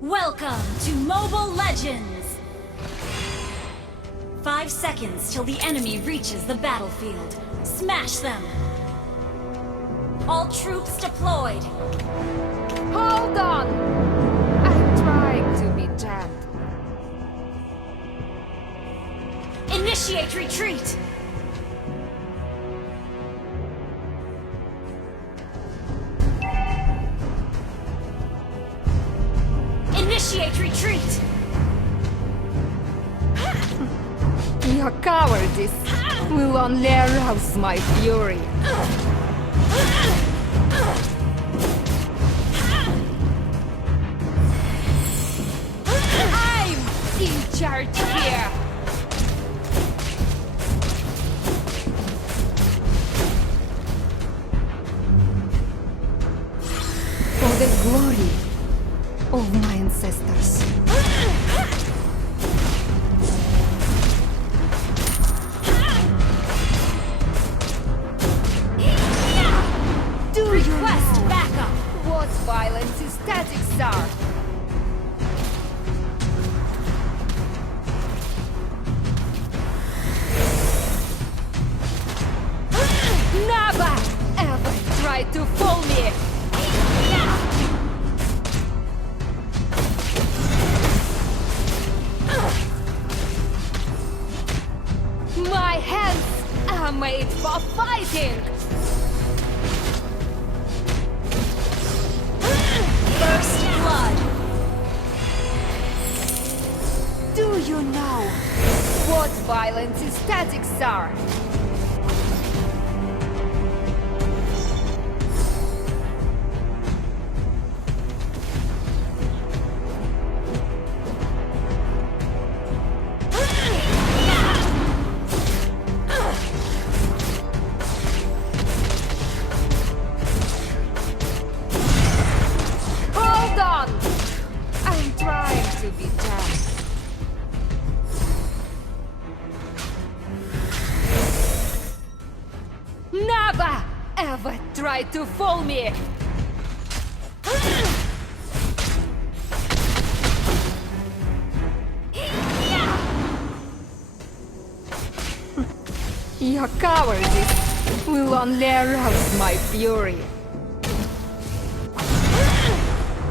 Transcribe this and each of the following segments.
Welcome to Mobile Legends! 5 seconds till the enemy reaches the battlefield. Smash them! All troops deployed! Hold on! I'm trying to be jammed. Initiate retreat! Initiate retreat! Your cowardice will only arouse my fury. I'm in charge here! For the glory of my ancestors. Request backup! What violence is statics are? Never ever try to fool me! My hands are made for fighting! First blood! Do you know what violence is statics are? Hold on! I'm trying to be jammed. Never ever try to fool me! Your cowardice will only arouse my fury.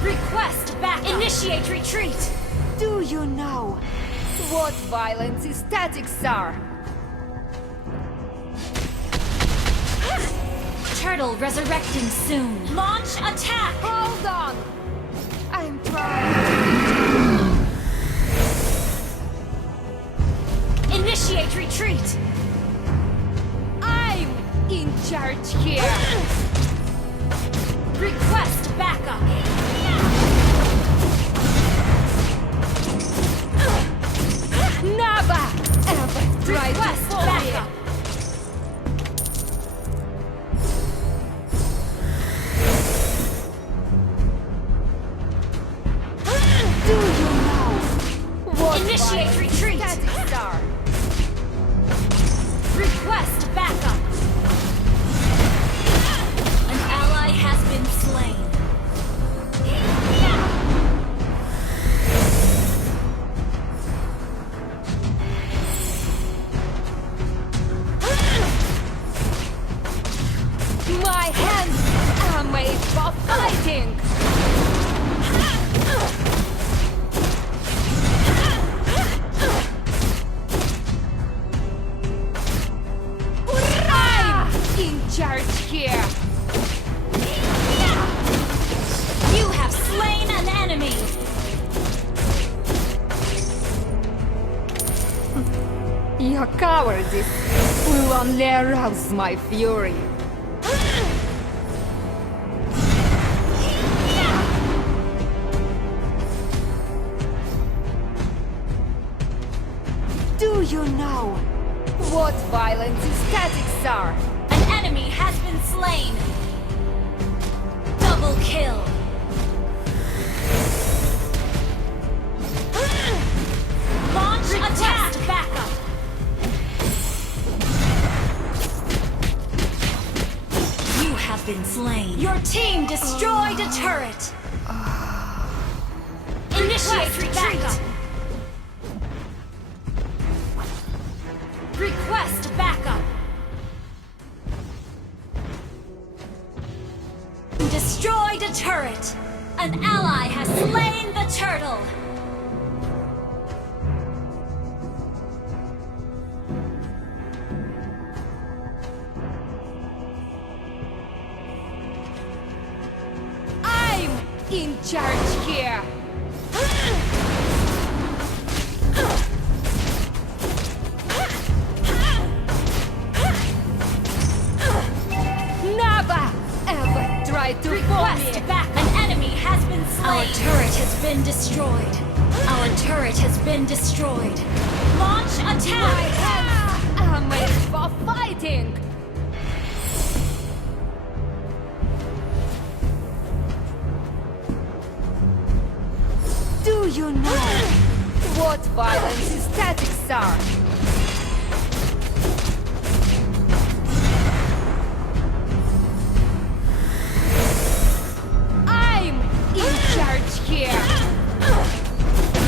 Request backup! Initiate retreat! Do you know what violence is statics are? Turtle resurrecting soon. Launch attack! Hold on! I'm trying. Initiate retreat! I'm in charge here. Request backup! Never ever try to Request fool me. backup! Do you know what Initiate violence retreat. statics are? Request backup! An ally has been slain. My hands are made for fighting. I'm in charge here. You have slain an enemy! Your cowardice will only arouse my fury. Do you know what violence is statics are? An enemy has been slain! Double kill! Launch attack! Backup! You have been slain. Your team destroyed a turret! Initiate retreat! Request backup! Destroyed a turret! An ally has slain the turtle! I'm in charge here! Never ever try to fool Request me! back! An enemy has been slain! Our turret has been destroyed! Our turret has been destroyed! Launch My attack! hands are made for fighting! Do you know what violence statics are? I'm in charge here!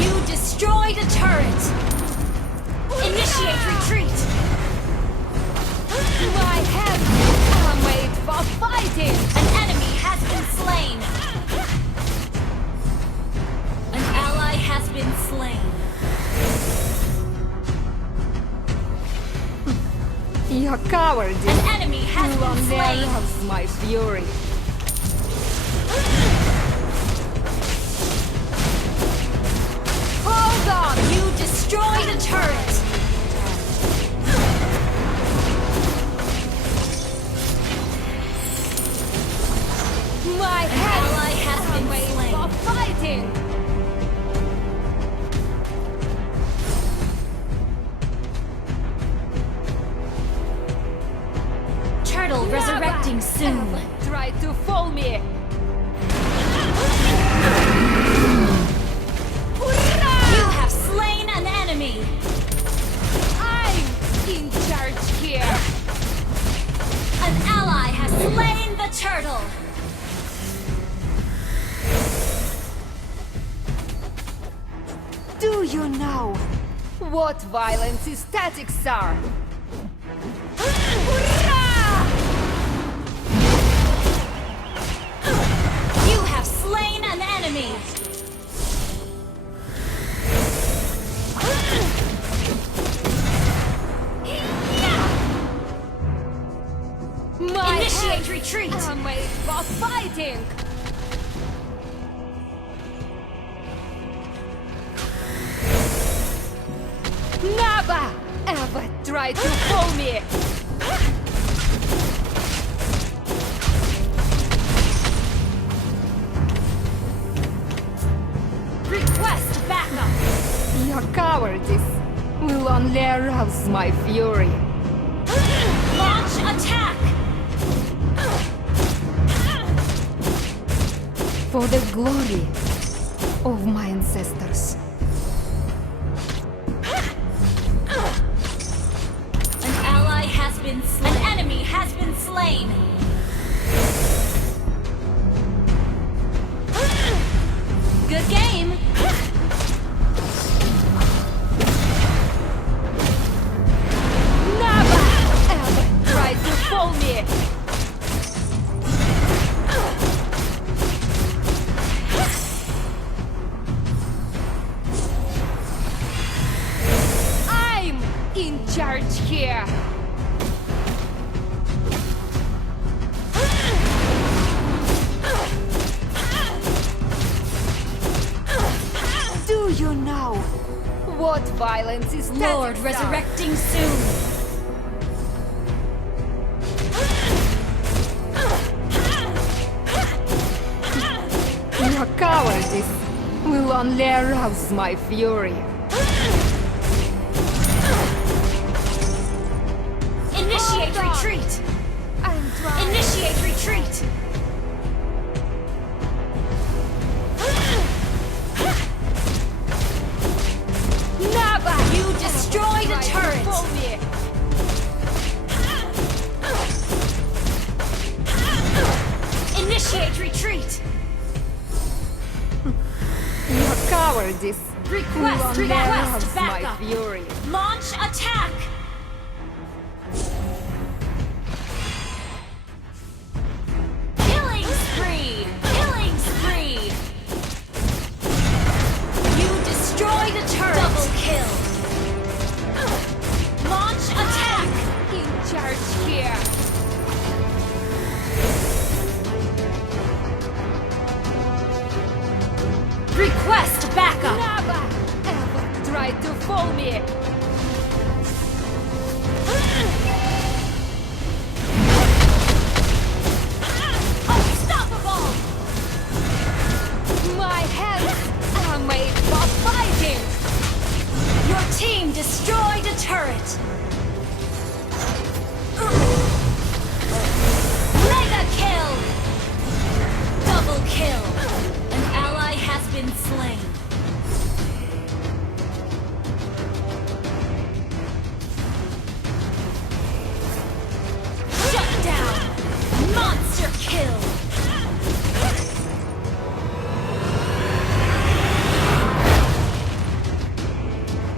You destroyed a turret! Initiate retreat! My hands are made for fighting! An enemy has been slain! An ally has been slain. Your cowardice An enemy has will been slain! arouse my fury. Hold on! You destroyed a turret! My hands ally has are been made slain. for fighting! Turtle resurrecting soon. Never try to fool me! You have slain an enemy! I'm in charge here! An ally has slain the turtle! Do you know what violence statics are? You have slain an enemy! My Initiate hands retreat! are made for fighting! Never ever try to fool me! Request backup! Your cowardice will only arouse my fury. Launch attack! For the glory of my ancestors. An ally has been slain. An enemy has been slain. Good game. Never ever try to fool me! I'm in charge here! Do you know what violence is? Lord resurrecting soon. Your cowardice will only arouse my fury. Initiate Hold on. retreat. I'm trying. Initiate retreat. Never! You destroyed a Try to turret. fool me. Initiate retreat. Your cowardice cowardice. Request One backup. my fury. Launch attack. Killing spree. Killing spree. You destroyed a turret. Double kill. Launch attack. In charge here. Request backup. Never ever try to fool me. Unstoppable. My hands are made for fighting. Your team destroyed a turret. Mega kill. Double kill. An ally has been slain. Shut down. Monster kill.